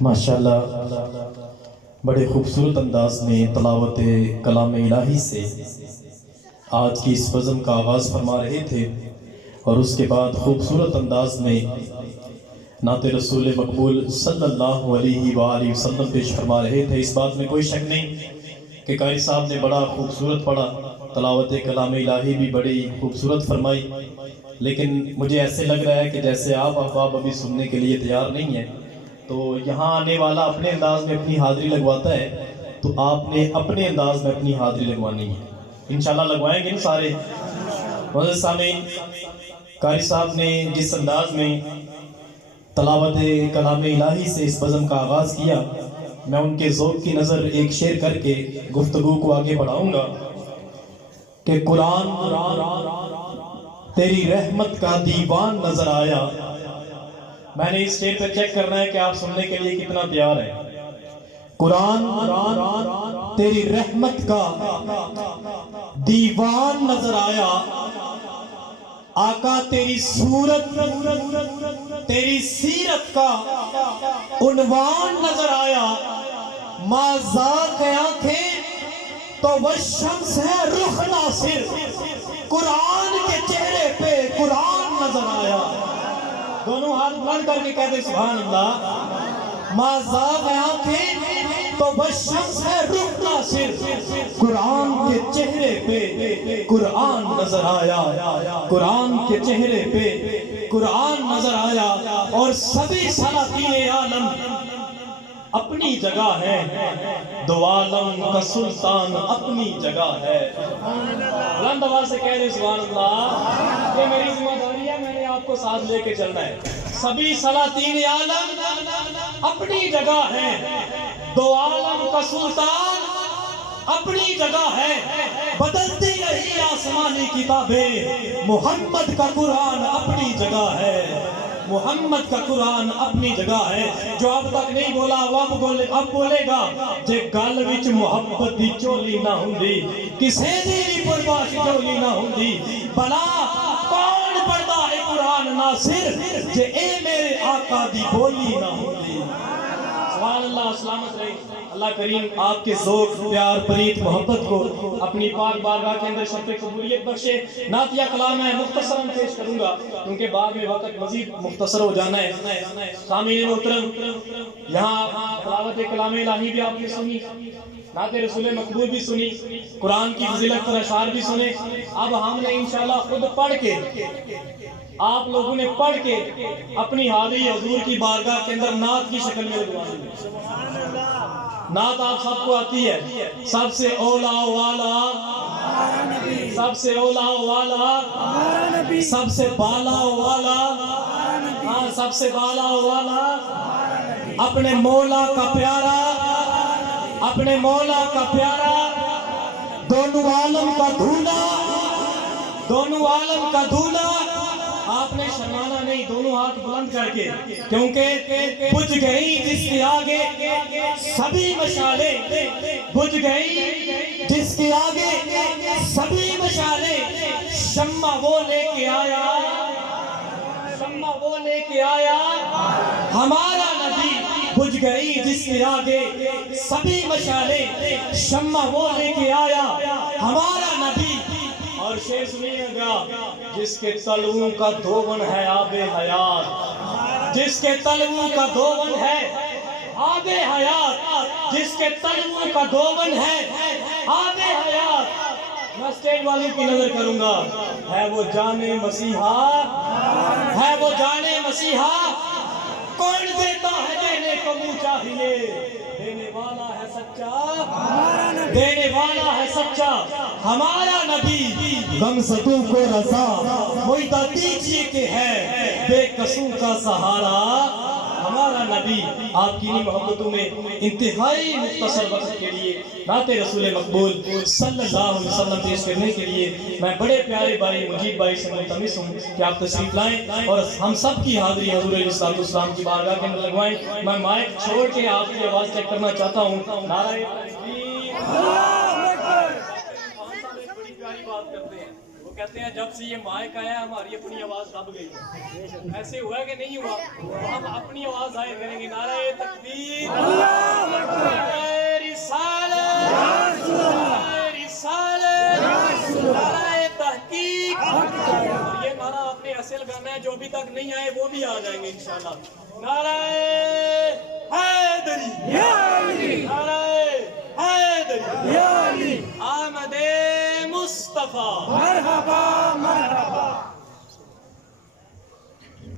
ماشاءاللہ بڑے خوبصورت انداز میں تلاوت کلام الہی سے آج کی اس بزم کا آغاز فرما رہے تھے، اور اس کے بعد خوبصورت انداز میں نعت رسول مقبول صلی اللہ علیہ وآلہ وسلم پیش فرما رہے تھے۔ اس بات میں کوئی شک نہیں کہ قاری صاحب نے بڑا خوبصورت پڑھا، تلاوت کلام الہی بھی بڑی خوبصورت فرمائی، لیکن مجھے ایسے لگ رہا ہے کہ جیسے آپ احباب ابھی سننے کے لیے تیار نہیں ہیں، تو یہاں آنے والا اپنے انداز میں اپنی حاضری لگواتا ہے، تو آپ نے اپنے انداز میں اپنی حاضری لگوانی ہے۔ انشاءاللہ لگوائیں گے نا سارے؟ معزز سامعین، قاری صاحب نے جس انداز میں تلاوت کلام الہی سے اس بزم کا آغاز کیا، میں ان کے ذوق کی نظر ایک شعر کر کے گفتگو کو آگے بڑھاؤں گا کہ قرآن تیری رحمت کا دیوان نظر آیا۔ میں نے اس شعر پہ چیک کرنا ہے کہ آپ سننے کے لیے کتنا تیار ہیں۔ قرآن تیری رحمت کا دیوان نظر آیا، آقا تیری صورت تیری سیرت کا عنوان نظر آیا، ما ذاق آنکھیں تو وہ شمس ہے رخ ناصر، قرآن کے چہرے پہ قرآن نظر آیا۔ دونوں ہاتھ بلند کر کے کہتے سبحان اللہ۔ ما ذاق آنکھیں تو وہ شمس ہے رخ ناصر، قرآن کے چہرے پہ قرآن نظر آیا، قرآن کے چہرے پہ قرآن نظر آیا، اور سبھی سلاطین عالم اپنی جگہ ہے، دو عالم کا سلطان اپنی جگہ ہے۔ بلند آواز سے کہہ دیں سبحان اللہ۔ یہ میری ذمہ داری ہے، میں نے آپ کو ساتھ لے کے چلنا ہے۔ سبھی سلاطین عالم اپنی جگہ ہے، دو عالم کا سلطان اپنی جگہ ہے، بدلتی رہی آسمانی کتابیں، محمد کا قرآن اپنی جگہ ہے، محمد کا قرآن اپنی جگہ ہے۔ جو اب تک نہیں بولا وہ اب بولے گا، جے گل وچ محبت دی چولی نہ ہوندی، کسے دی بھی پرواش چولی نہ ہوندی، بلا کون پڑھدا ہے قرآن ناصر، جے اے میرے آقا دی بولی نہ ہوندی۔ سبحان اللہ، سلامت رہے۔ اللہ کریم آپ کے ذوق، پیار، پرید، محبت کو اپنی پاک بارگاہ کے اندر شرف قبولیت بخشے۔ نعتیہ کلام ہے، مختصراً پیش کروں گا کیونکہ بعد میں وقت مزید مختصر ہو جانا ہے۔ سامعین محترم، یہاں تلاوت کلام الہی بھی آپ نے سنی، نعت رسول مقبول بھی سنی، قرآن کی فضیلت پر اشعار بھی سنے۔ اب ہم نے انشاءاللہ خود پڑھ کے، آپ لوگوں نے پڑھ کے اپنی حاضری حضور کی بارگاہ کے اندر نعت کی شکل میں لگوانی ہے۔ نعت آپ سب کو آتی ہے، سب سے اولا والا، سب سے اولا والا، سب سے بالا والا، ہاں سب سے بالا والا، اپنے مولا کا پیارا، اپنے مولا کا پیارا، دونوں عالم کا دھولا، دونوں عالم کا دھولا۔ آپ نے شرمانا نہیں، دونوں ہاتھ بلند کر کے، کیونکہ بجھ گئی جس کے آگے سبھی مشالیں، بجھ گئی جس کے آگے سبھی مشالیں، شمع وہ لے کے آیا، شمع وہ لے کے آیا ہمارا نبی، بجھ گئی جس کے آگے سبھی مشالیں، شمع وہ لے کے آیا ہمارا نبی۔ اور شعر سنیے گا، جس کے تلووں کا دھون ہے آب حیات، جس کے تلووں کا دھون ہے آب حیات، جس کے تلووں کا دھون ہے آب حیات۔ میں اسٹیج والوں کی نظر کروں گا، ہے وہ جان مسیحا، ہے وہ جان مسیحا، کون دیتا ہے دینے کو منہ چاہیے، دینے والا ہے سچا، دینے والا ہے سچا ہمارا نبی، غمزدوں کو رضا معدہ دیجیے کہ ہے بے قصوں کا سہارا ہمارا نبی۔ آپ کی محبتوں میں انتہائی مختصر وقت کے لیے نعت رسول مقبول صلی اللہ علیہ وسلم پیش کرنے کے لیے میں بڑے پیارے بھائی مجید بھائی سے ملتمس ہوں کہ آپ تشریف لائیں اور ہم سب کی حاضری حضور علیہ السلام کی بارگاہ کے اندر لگوائیں۔ میں مائک چھوڑ کے آپ کی آواز چیک کرنا چاہتا ہوں۔ نعرہ تکبیر، بات کرتے ہیں کہتے ہیں جب سے یہ مائک آیا ہماری اپنی آواز دب گئی. ایسے ہوا کہ نہیں ہوا؟ تو ہم اپنی آواز ظاہر کریں گے. نعرہ تکبیر، نعرہ رسالت، نعرہ رسالت، نعرہ تحقیق. اور یہ نعرہ آپ نے ایسے لگانا ہے جو ابھی تک نہیں آئے وہ بھی آ جائیں گے انشاءاللہ. نعرہ حیدری، نعرہ حیدری، آمد مصطفیٰ، مرحبا